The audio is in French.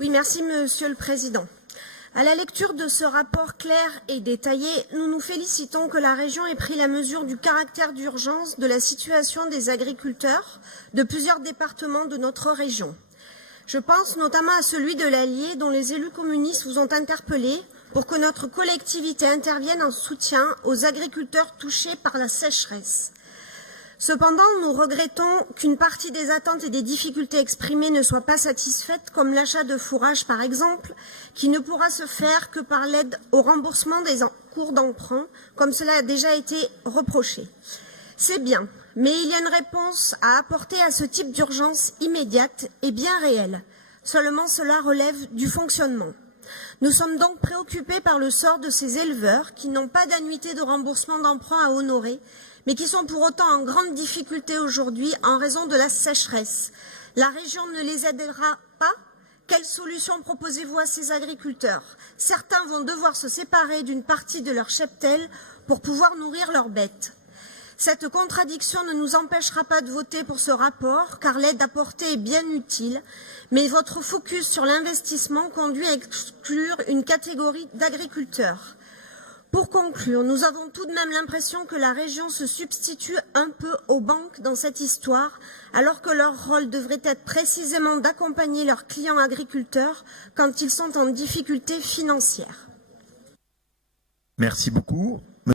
Oui, merci Monsieur le Président. À la lecture de ce rapport clair et détaillé, nous nous félicitons que la région ait pris la mesure du caractère d'urgence de la situation des agriculteurs de plusieurs départements de notre région. Je pense notamment à celui de l'Allier, dont les élus communistes vous ont interpellé pour que notre collectivité intervienne en soutien aux agriculteurs touchés par la sécheresse. Cependant, nous regrettons qu'une partie des attentes et des difficultés exprimées ne soit pas satisfaite, comme l'achat de fourrage par exemple, qui ne pourra se faire que par l'aide au remboursement des cours d'emprunt, comme cela a déjà été reproché. C'est bien, mais il y a une réponse à apporter à ce type d'urgence immédiate et bien réelle. Seulement cela relève du fonctionnement. Nous sommes donc préoccupés par le sort de ces éleveurs qui n'ont pas d'annuité de remboursement d'emprunt à honorer, mais qui sont pour autant en grande difficulté aujourd'hui en raison de la sécheresse. La région ne les aidera pas. Quelle solution proposez-vous à ces agriculteurs? Certains vont devoir se séparer d'une partie de leur cheptel pour pouvoir nourrir leurs bêtes. Cette contradiction ne nous empêchera pas de voter pour ce rapport, car l'aide apportée est bien utile, mais votre focus sur l'investissement conduit à exclure une catégorie d'agriculteurs. Pour conclure, nous avons tout de même l'impression que la région se substitue un peu aux banques dans cette histoire, alors que leur rôle devrait être précisément d'accompagner leurs clients agriculteurs quand ils sont en difficulté financière. Merci beaucoup.